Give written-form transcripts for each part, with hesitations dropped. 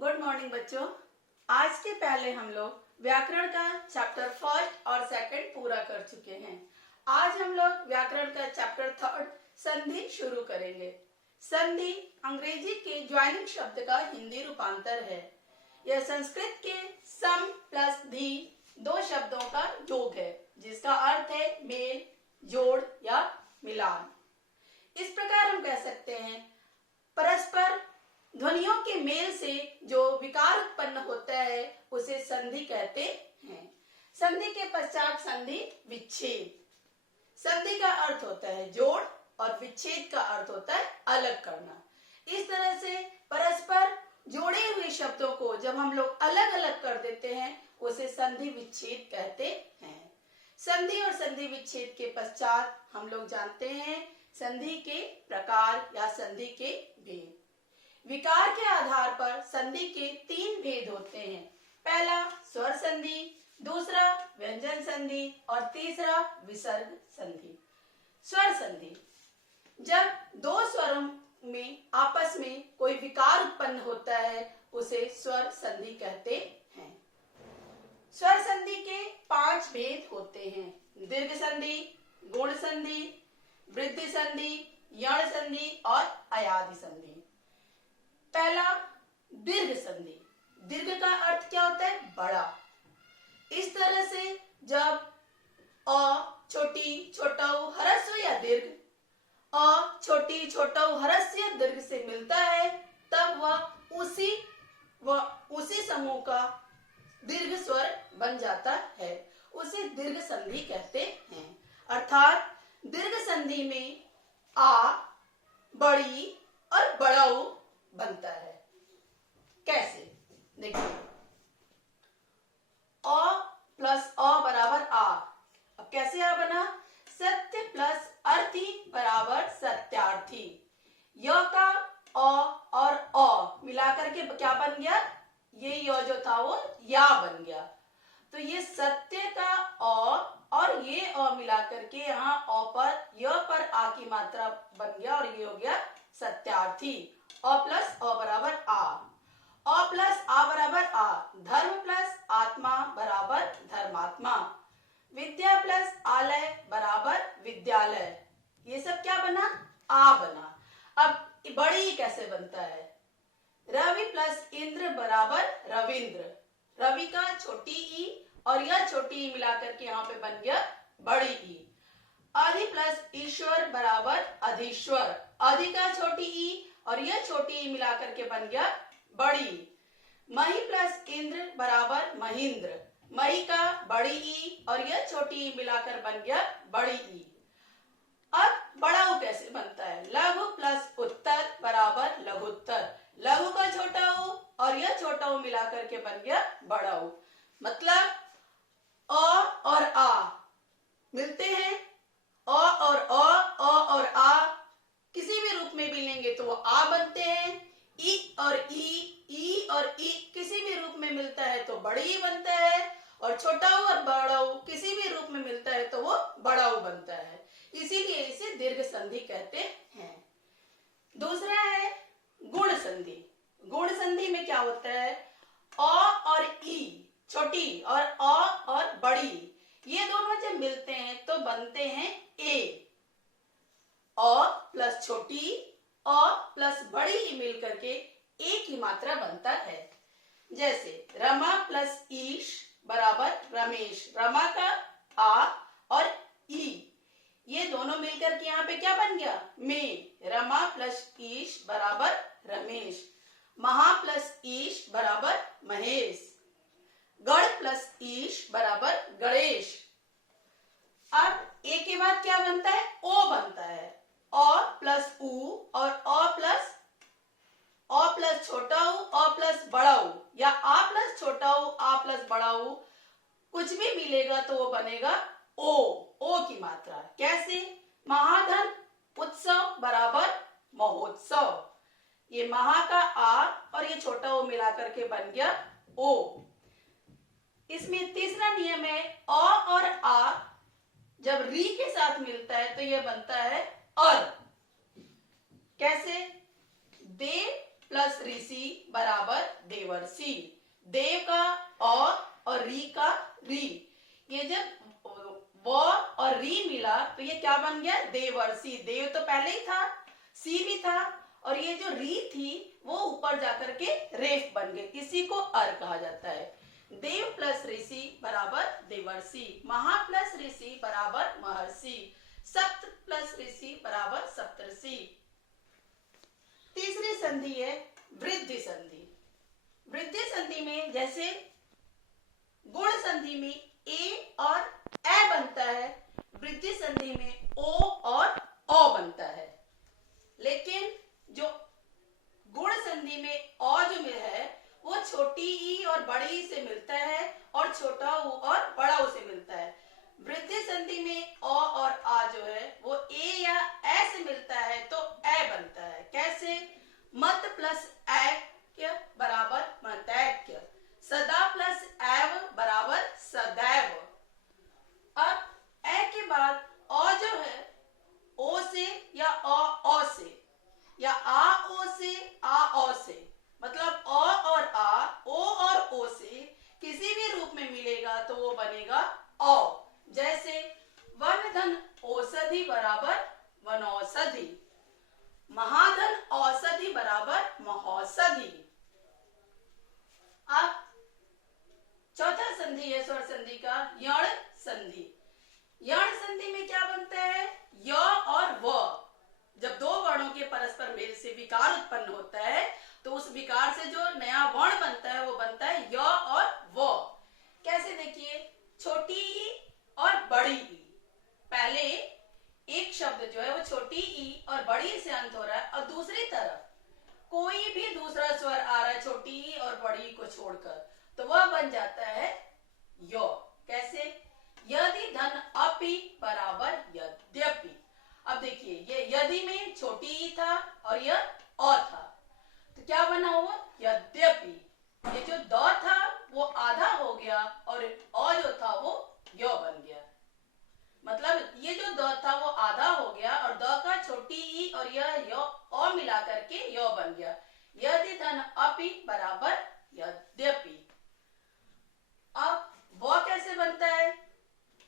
Good morning बच्चों। आज के पहले हम लोग व्याकरण का चैप्टर फर्स्ट और सेकंड पूरा कर चुके हैं। आज हम लोग व्याकरण का चैप्टर थर्ड संधि शुरू करेंगे। संधि अंग्रेजी के ज्वाइनिंग शब्द का हिंदी रूपांतर है। यह संस्कृत के सम प्लस धी दो शब्दों का योग है, जिसका अर्थ है मेल, जोड़ या मिलान। इस प्रकार हम कह सकते हैं परस्पर ध्वनियों के मेल से जो विकार उत्पन्न होता है उसे संधि कहते हैं। संधि के पश्चात संधि विच्छेद। संधि का अर्थ होता है जोड़ और विच्छेद का अर्थ होता है अलग करना। इस तरह से परस्पर जोड़े हुए शब्दों को जब हम लोग अलग अलग कर देते हैं उसे संधि विच्छेद कहते हैं। संधि और संधि विच्छेद के पश्चात हम लोग जानते हैं संधि के प्रकार या संधि के भेद। विकार के आधार पर संधि के तीन भेद होते हैं। पहला स्वर संधि, दूसरा व्यंजन संधि और तीसरा विसर्ग संधि। स्वर संधि, जब दो स्वरों में आपस में कोई विकार उत्पन्न होता है उसे स्वर संधि कहते हैं। स्वर संधि के 5 भेद होते हैं। दीर्घ संधि, गुण संधि, वृद्धि संधि, यण संधि और अयादि संधि। पहला दीर्घ संधि। दीर्घ का अर्थ क्या होता है? बड़ा। इस तरह से जब अ छोटी छोटा ह्रस्व या दीर्घ अ छोटी छोटा ह्रस्व या दीर्घ से मिलता है तब वह उसी समूह का दीर्घ स्वर बन जाता है, उसे दीर्घ संधि कहते हैं। अर्थात दीर्घ संधि में आ बड़ी और बड़ाऊ बनता है। कैसे? देखिए, अ प्लस अ बराबर आ। अब कैसे आ बना? सत्य प्लस अर्थी बराबर सत्यार्थी। य का अ और अ मिलाकर के क्या बन गया? ये य जो था वो या बन गया। तो ये सत्य का अ और ये अ मिलाकर के यहाँ अ पर य पर आ की मात्रा बन गया और ये हो गया सत्यार्थी। अ प्लस अ बराबर आ। अ प्लस आ बराबर आ। धर्म प्लस आत्मा बराबर धर्मात्मा। विद्या प्लस आलय बराबर विद्यालय। ये सब क्या बना? आ बना। अब बड़ी कैसे बनता है? रवि प्लस इंद्र बराबर रविंद्र। रवि का छोटी ई और यह छोटी ई मिलाकर के यहाँ पे बन गया बड़ी ई। अधि प्लस ईश्वर बराबर अधीश्वर। अधि का छोटी ई और यह छोटी ई मिलाकर के बन गया बड़ी। मही प्लस इंद्र बराबर महेंद्र। मही का बड़ी ई और यह छोटी ई मिलाकर बन गया बड़ी ई। अब बड़ाऊ कैसे बनता है? लघु प्लस उत्तर बराबर लघुत्तर। लघु का छोटा ऊ और यह छोटा ऊ मिलाकर के बन गया बड़ाऊ। मतलब अ और आ मिलते हैं। अ और आ किसी भी रूप में भी लेंगे तो वो आ बनते हैं। ई और ई किसी भी रूप में मिलता है तो बड़ी बनता है और छोटा ऊ और बड़ा ऊ किसी भी रूप में मिलता है तो वो बड़ा ऊ बनता है। इसीलिए इसे दीर्घ संधि कहते हैं। दूसरा है गुण संधि। गुण संधि में क्या होता है? अ और ई छोटी और अ और बड़ी ये दोनों जब मिलते हैं तो बनते हैं ए। अ प्लस छोटी अ प्लस बड़ी ई मिल करके ए की मात्रा बनता है। जैसे रमा प्लस ईश बराबर रमेश। रमा का आ और ई ये दोनों मिलकर के यहाँ पे क्या बन गया? में। रमा प्लस ईश बराबर रमेश। महा प्लस ईश बराबर महेश। गण प्लस ईश बराबर गणेश। अब ए के बाद क्या बनता है? ओ बनता है। अ प्लस उ और अ प्लस छोटा ऊ अ प्लस बड़ा ऊ या आ प्लस छोटा ऊ आ प्लस बड़ा ऊ कुछ भी मिलेगा तो वो बनेगा ओ की मात्रा। कैसे? महाधन उत्सव बराबर महोत्सव। ये महा का आ और ये छोटा ओ मिलाकर के बन गया ओ। इसमें तीसरा नियम है अ और आ जब री के साथ मिलता है तो यह बनता है अर। कैसे? देव प्लस ऋषि बराबर देवा। देवर्षि। देव का अ और री का री, ये जब व और री मिला तो ये क्या बन गया? देवर्षि। देव तो पहले ही था, सी भी था, और ये जो री थी वो ऊपर जाकर के रेफ बन गई, इसी को अर कहा जाता है। देव प्लस ऋषि बराबर देवर्षि, महा प्लस ऋषि बराबर महर्षि, सप्त प्लस ऋषि बराबर सप्तर्षि। तीसरी संधि है वृद्धि संधि। वृद्धि संधि में जैसे गुण संधि में ए और ए बनता है, वृद्धि संधि में ओ और औ बनता है। लेकिन जो गुण संधि में अ जो में है वो छोटी ई और बड़ी ई से मिलता है और छोटा ऊ और बड़ा ऊ से मिलता है। वृद्धि संधि में अ और आ जो है वो ए या ए से मिलता है तो ए बनता है। कैसे? मत प्लस ऐक्य बराबर मतैक्य, सदा प्लस एव बराबर सदैव। अब ए के बाद अ जो है ओ से या अ से या आ ओ से आ औ से, मतलब अ और आ, ओ और ओ से किसी भी रूप में मिलेगा तो वो बनेगा औ। जैसे वन धन औषधि बराबर वनौषधि, महाधन औषधि बराबर महौषधि। अब चौथा संधि है स्वर संधि का यण संधि। यण संधि में क्या बनता है? य और व। जब दो वर्णों के परस्पर मेल से विकार उत्पन्न होता है तो उस विकार से जो नया वर्ण बनता है वो बनता है य और व। कैसे? देखिए, छोटी ई और बड़ी ई। पहले एक शब्द जो है वो छोटी ई और बड़ी ई से अंत हो रहा है, और दूसरी तरफ कोई भी दूसरा स्वर आ रहा है छोटी ई और बड़ी ई को छोड़कर, तो वह बन जाता है यो। कैसे? यदि धन अपि बराबर यद्यपि। अब देखिए, ये यदि में छोटी ई था और यह अ था, तो क्या बना हुआ? यद्यपि। ये जो द था वो आधा हो गया और अ जो था वो यो बन गया। मतलब ये जो द था वो आधा हो गया और द का छोटी ई और यह यो अ मिला करके यो बन गया। यदि धन अपि बराबर यद्यपि। अब वो कैसे बनता है?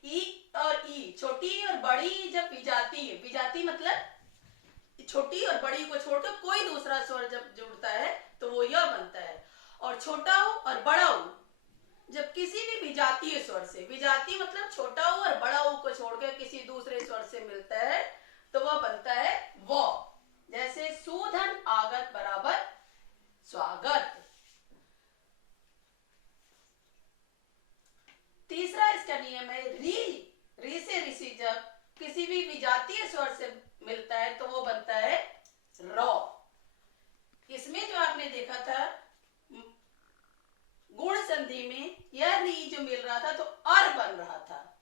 ई और ई, छोटी ई और बड़ी ई जब विजाती है, विजाती मतलब छोटी और बड़ी को छोड़कर कोई दूसरा स्वर जब जुड़ता है तो वो यह बनता है। और छोटा ऊ और बड़ा ऊ जब किसी भी विजातीय स्वर से, विजाती मतलब छोटा ऊ और बड़ा ऊ को छोड़कर किसी दूसरे स्वर से मिलता है तो वह बनता है वो। जैसे सुधन आगत बराबर स्वागत। तीसरा इसका नियम है री। री से ऋषि जब किसी भी विजातीय स्वर से मिलता है तो वो बनता है रॉ। इसमें जो आपने देखा था गुण संधि में यह री जो मिल रहा था तो अर बन रहा था,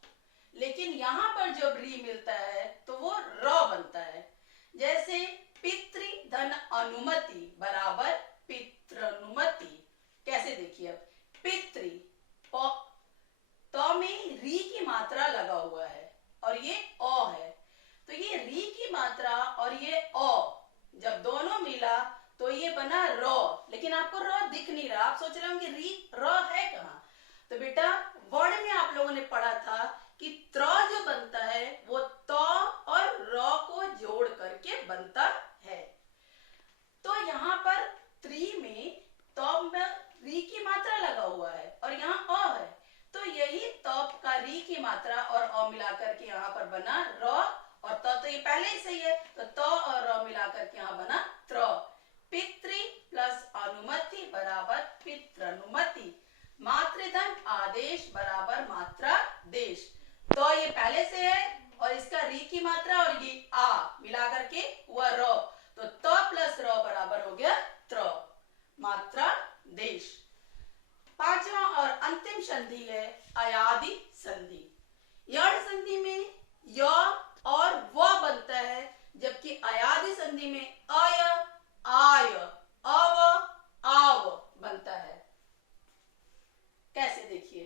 लेकिन यहां पर जो री मिलता है तो वो रॉ बनता है। जैसे पितृ धन अनुमति बराबर पितृनुमति। कैसे? देखिए, अब पितृ तो में री की मात्रा लगा हुआ है और ये अ है, तो ये री की मात्रा और ये अ जब दोनों मिला तो ये बना रॉ। लेकिन आपको रॉ दिख नहीं रहा, आप सोच रहे होंगे री रॉ है कहाँ? तो बेटा वर्ण में आप लोगों ने पढ़ा था कि त्र जो बनता है वो त और रॉ को जोड़ करके बनता है। तो यहाँ पर त्रि में त में री की मात्रा लगा हुआ है और यहाँ अ है, तो यही तप का री की मात्रा और अ मिलाकर के यहाँ पर बना र, और तो ये पहले ही सही है तो त और र मिलाकर के यहाँ बना त्र। पितृ प्लस अनुमति बराबर पितृनुमति। मातृधन आदेश बराबर मात्रा देश। तो ये पहले से है और इसका री की मात्रा और ये आ मिलाकर के हुआ र, तो त प्लस र बराबर हो गया त्र, मात्रा देश। पांचवा और अंतिम संधि है अयादि संधि। यण संधि में य और व बनता है, जबकि अयादि संधि में अय आय अव आव बनता है। कैसे? देखिए,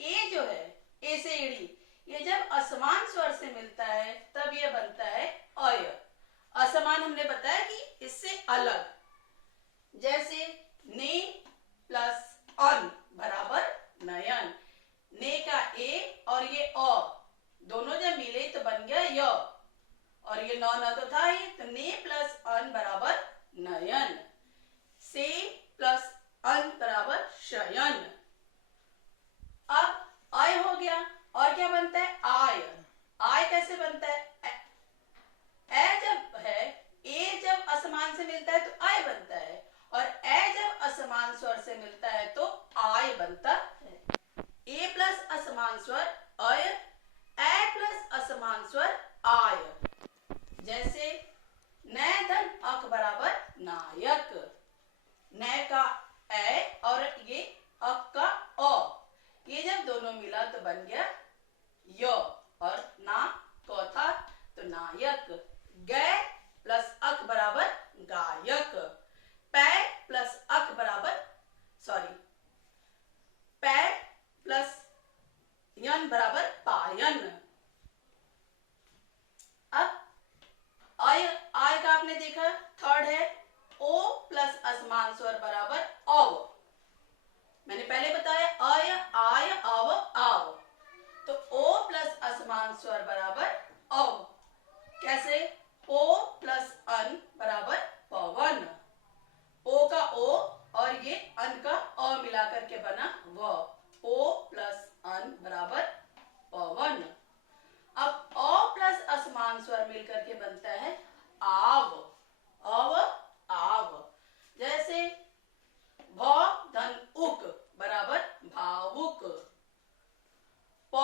ए जो है ए से एड़ी, ये जब असमान स्वर से मिलता है तब ये बनता है अय। असमान हमने बताया कि इससे अलग। जैसे ने बनता है। ए प्लस असमान स्वर अय, ए प्लस असमान स्वर आय। जैसे न धन अक बराबर नायक, न का ए और ये अक का अ, ये जब दोनों मिला तो बन गया य, और ना को था तो नायक। ग प्लस अक बराबर गायक, पै प्लस अक बराबर पै प्लस यन बराबर पायन। अब आय, आय का आपने देखा थर्ड है ओ प्लस असमान स्वर बराबर अव। मैंने पहले बताया अय आय अव आव, तो ओ प्लस असमान स्वर बराबर अव। कैसे? ओ प्लस अन बराबर पवन, ओ का ओ और ये अन का अ मिलाकर के बना व, ओ प्लस अन बराबर पवन। अब अ प्लस असमान स्वर मिलकर के बनता है आव, अव आव। जैसे भ धन उक बराबर भावुक, प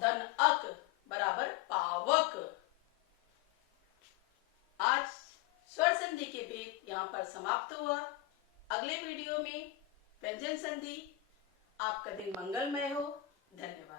धन अक बराबर पावक। आज स्वर संधि के भेद यहाँ पर समाप्त हुआ। अगले वीडियो में व्यंजन संधि। आपका दिन मंगलमय हो। धन्यवाद।